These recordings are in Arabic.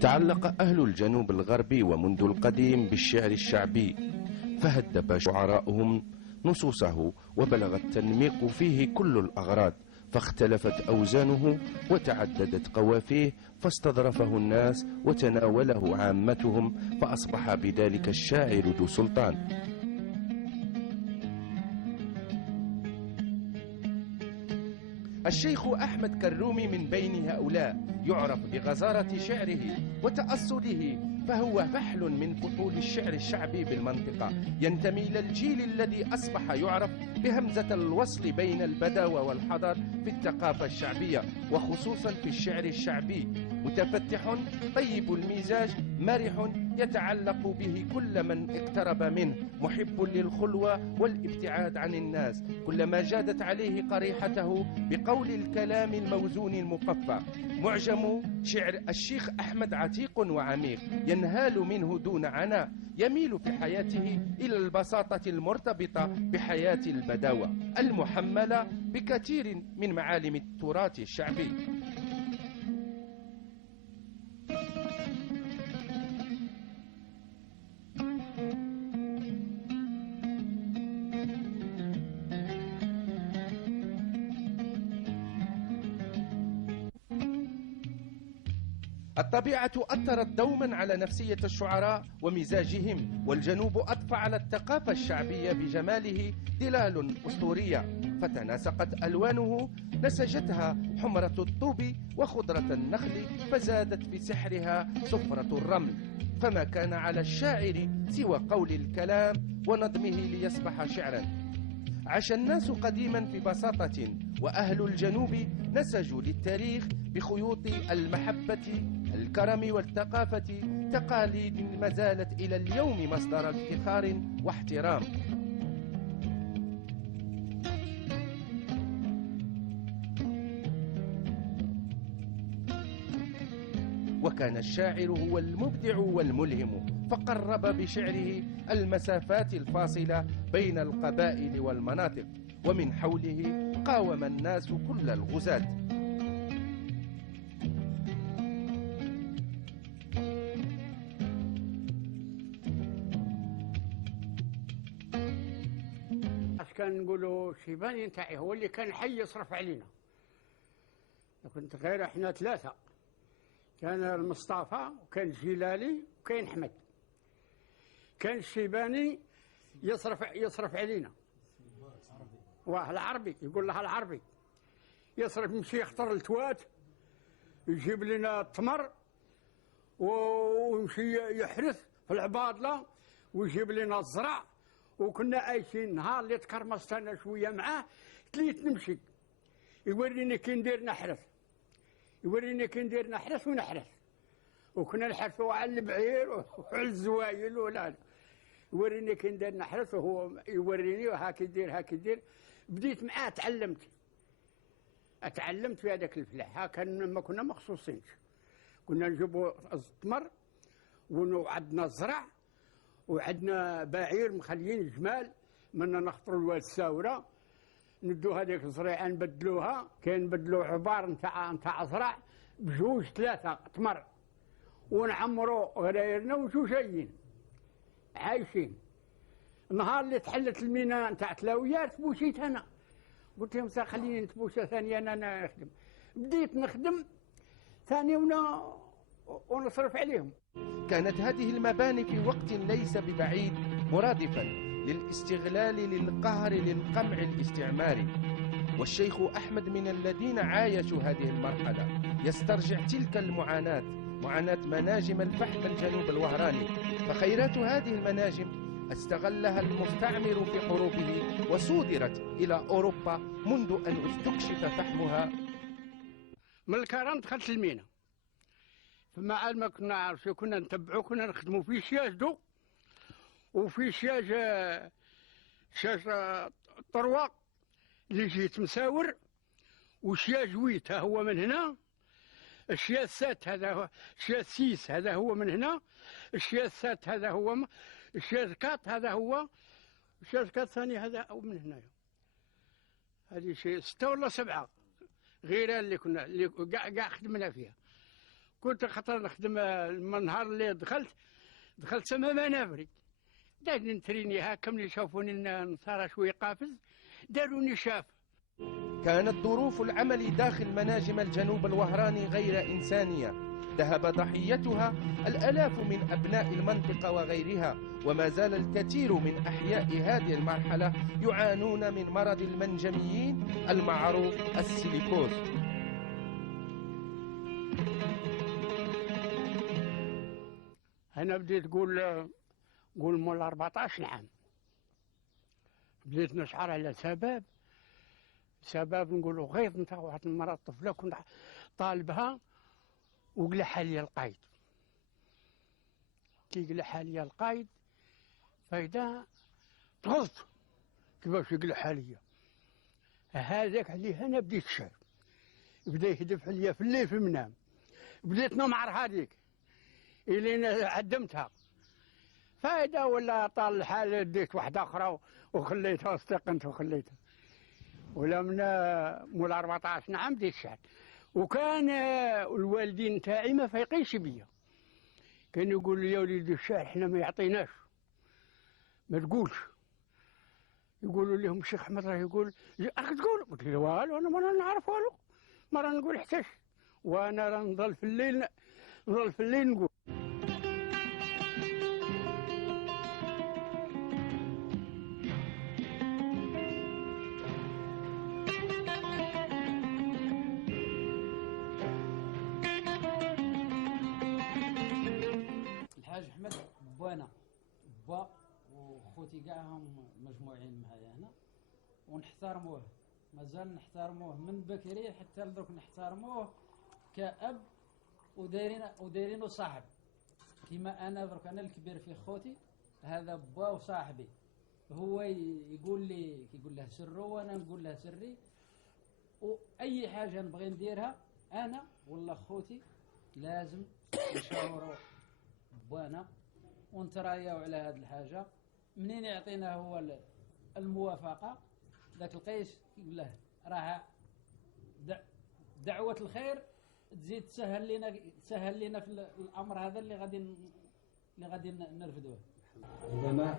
تعلق أهل الجنوب الغربي ومنذ القديم بالشعر الشعبي، فهدب شعراؤهم نصوصه وبلغ التنميق فيه كل الأغراض، فاختلفت أوزانه وتعددت قوافيه، فاستظرفه الناس وتناوله عامتهم، فأصبح بذلك الشاعر ذو سلطان. الشيخ أحمد كرومي من بين هؤلاء، يعرف بغزارة شعره وتأصله، فهو فحل من فحول الشعر الشعبي بالمنطقة، ينتمي إلى الجيل الذي أصبح يعرف بهمزة الوصل بين البداوة والحضر في الثقافة الشعبية وخصوصا في الشعر الشعبي، متفتح طيب المزاج مرح يتعلق به كل من اقترب منه، محب للخلوة والابتعاد عن الناس، كلما جادت عليه قريحته بقول الكلام الموزون المقفى. معجم شعر الشيخ أحمد عتيق وعميق، ينهال منه دون عناء، يميل في حياته إلى البساطة المرتبطة بحياة البداوة المحملة بكثير من معالم التراث الشعبي. الطبيعة أثرت دوما على نفسية الشعراء ومزاجهم، والجنوب أضفى على الثقافة الشعبية بجماله ظلال أسطورية، فتناسقت ألوانه نسجتها حمرة الطوب وخضرة النخل، فزادت في سحرها صفرة الرمل، فما كان على الشاعر سوى قول الكلام ونظمه ليصبح شعرا. عاش الناس قديما في بساطة، وأهل الجنوب نسجوا للتاريخ بخيوط المحبة الكرم والثقافة، تقاليد ما زالت إلى اليوم مصدر افتخار واحترام. وكان الشاعر هو المبدع والملهم، فقرب بشعره المسافات الفاصلة بين القبائل والمناطق، ومن حوله قاوم الناس كل الغزاة. كان نقولوا شيباني نتاعي هو اللي كان حي يصرف علينا، كنت غير احنا ثلاثة، كان المصطفى وكان الجلالي وكان احمد. كان الشيباني يصرف علينا، العربي يقول لها العربي يصرف، يمشي يختار التوات يجيب لنا التمر ويمشي يحرث في العباطلة ويجيب لنا الزرع، وكنا عايشين. نهار اللي تكرمست انا شويه معاه تليت نمشي يوريني كي ندير نحرث، يوريني كي ندير نحرث ونحرث، وكنا نحرثوا على البعير وعلى الزوايل ولا يوريني كي ندير نحرث، وهو يوريني وهاك يدير هاك يدير. بديت معاه تعلمت في هذاك الفلاح. ها كان ما كنا مخصوصين، كنا نجيبوا التمر وعندنا الزرع وعندنا بعير مخليين جمال، منا نخطروا الواد الساوره ندو هذيك الزريعه نبدلوها، كاين نبدلوا عبار نتاع زرع بجوج ثلاثه تمر، ونعمروا غرايرنا وجو جايين عايشين. النهار اللي تحلت المينا نتاع تلاويات تبوشيت انا، قلت لهم خليني نتبوشى ثانيه انا نخدم. بديت نخدم ثاني ونصرف عليهم. كانت هذه المباني في وقت ليس ببعيد مرادفا للاستغلال للقهر للقمع الاستعماري، والشيخ أحمد من الذين عايشوا هذه المرحلة، يسترجع تلك المعاناة، معاناة مناجم الفحم الجنوب الوهراني، فخيرات هذه المناجم استغلها المستعمر في حروبه، وصودرت إلى أوروبا منذ أن استكشف فحمها. من الكرم دخلت المينا، فما ما كنا نعرف كنا نتبعو، كنا نخدموا في شياج وفي شاج طروق اللي جيت مساور، وشياج ويت هو من هنا، الشياج سات هذا هو، الشياج سيس هذا هو من هنا، الشياج سات هذا هو، الشياج كات هذا هو، الشياج كات ثاني هذا من هنا. هذه شيء 6 ولا 7 غير اللي كنا اللي قاع خدمنا فيها. كنت خاطر نخدم النهار اللي دخلت سما منابري، دارني نتريني هاكا ملي شافوني نصار شوي قافز داروني شاف. كانت ظروف العمل داخل مناجم الجنوب الوهراني غير إنسانية، ذهب ضحيتها الآلاف من أبناء المنطقة وغيرها، وما زال الكثير من أحياء هذه المرحلة يعانون من مرض المنجميين المعروف السيليكوز. أنا بديت قول مول 14 عام بديت نشعر على سبب نقولوا غيظ نتاع واحد المرأة طفلة كنت طالبها وقلح لي القايد. كي قلح لي القايد فايدا تغضت كيفاش يقلح عليا هذاك عليه انا بديت شاب بدا يهدف عليا في الليل في المنام، بديت نمعر هذيك الين عدمتها فايدا ولا طال الحال ديت واحدة أخرى وخليتها استقنت وخليتها. ولا من مول 14 عام بديت شحال، وكان الوالدين تاعي ما فايقينش بيا، كانوا يقولوا لي يا وليدي الشعر احنا ما يعطيناش ما تقولش. يقولوا لهم الشيخ احمد راه يقول راك تقول، قلت له والو انا ما نعرف والو، ما راه نقول حتى شي، وانا راه نضل في الليل نقول. الحاج احمد بوانا با وخوتي كاعهم مجموعين معايا هنا ونحترموه، مازال نحترموه من بكري حتى لدروك نحترموه كأب ودايرينو صاحب. كيما انا درك انا الكبير في خوتي، هذا با وصاحبي، هو يقول لي كيقول له سره وانا نقول له سري، واي حاجه نبغي نديرها انا ولا خوتي لازم نشاوروا بوانا ونتراياو على هذه الحاجه. منين يعطينا هو الموافقه ذاك القيس يقول له راه دعوه الخير تزيد تسهل لنا في الامر هذا اللي غادي نرفدوه. عندما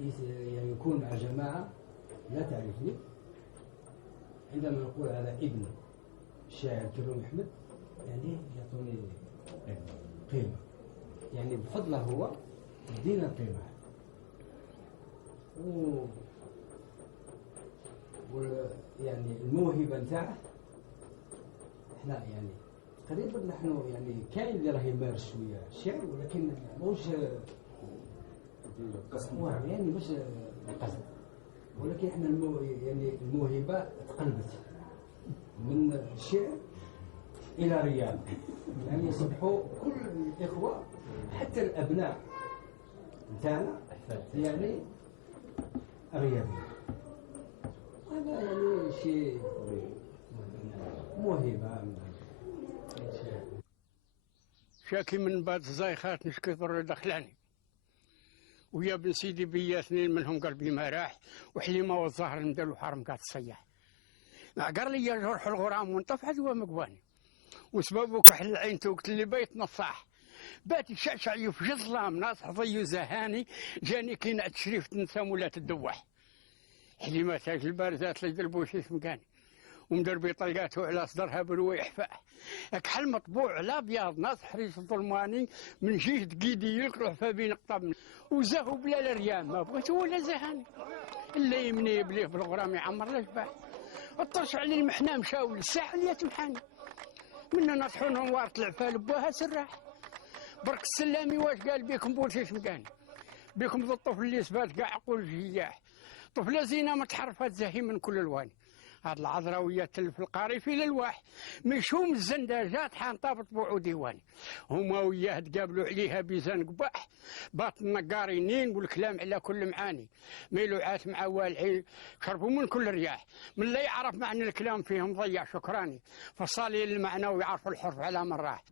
يعني يكون مع جماعه لا تعرفني، عندما نقول على ابن الشاعر كروم احمد يعني يعطوني قيمه، يعني بفضله هو يدينا قيمه. يعني الموهبه نتاعه احنا يعني تقريبا نحن يعني كاين اللي راه يمارس شويه الشعر ولكن ماهوش يعني مش القصد، ولكن احنا يعني الموهبه تقلبت من الشعر الى رياضه، يعني يصبحوا كل الاخوه حتى الابناء نتاعنا يعني رياضيين. هذا يعني شيء موهبه. شاكي من بعد الزايخات نشكي ضر دخلاني، ويا بن سيدي بيا اثنين منهم قلبي ما راح، وحليمه والزهر ندلو حرم قاعد تصيح. قال لي روح الغرام وانطفحت ومقواني، وسببه كحل العين توقت اللي بيت نصاح، بات يشعشع في ظلام ناس حظي زهاني، جاني كينا تشريف تنسى ولا تدوح. حليمه تاج البارزات لي البوشيش مكاني، ومدربي طلقاته على صدرها برويح فاح، كحل مطبوع على ابيض ناس حريص ظلماني، من جهه قيدي يقرح فبين قطب، وزهو بلا الريان ما بغيت ولا زهاني، اللي يمني بليه بالغرام يعمر الاشباح، الطرش على المحنى مشاو للساحل يا تمحاني، منا نطحون نوار طلع فالبوها سراح، برك السلامي واش قال بيكم بولشيش مكاني، بيكم ذو الطفل اللي سبات كاع عقول جياح، طفله زينه متحرفات زاهي من كل الوان، هاد العذراويه تلف القاري في الالواح، مشوم الزنداجات حانطابط بوعو ديواني، هما وياه تقابلوا عليها بيزان قباح، باطن نقارينين والكلام على كل معاني، ميلوعات مع والعين شربوا من كل رياح، من لا يعرف معنى الكلام فيهم ضيع شكراني، فصالي المعنى ويعرف الحرف على من راح.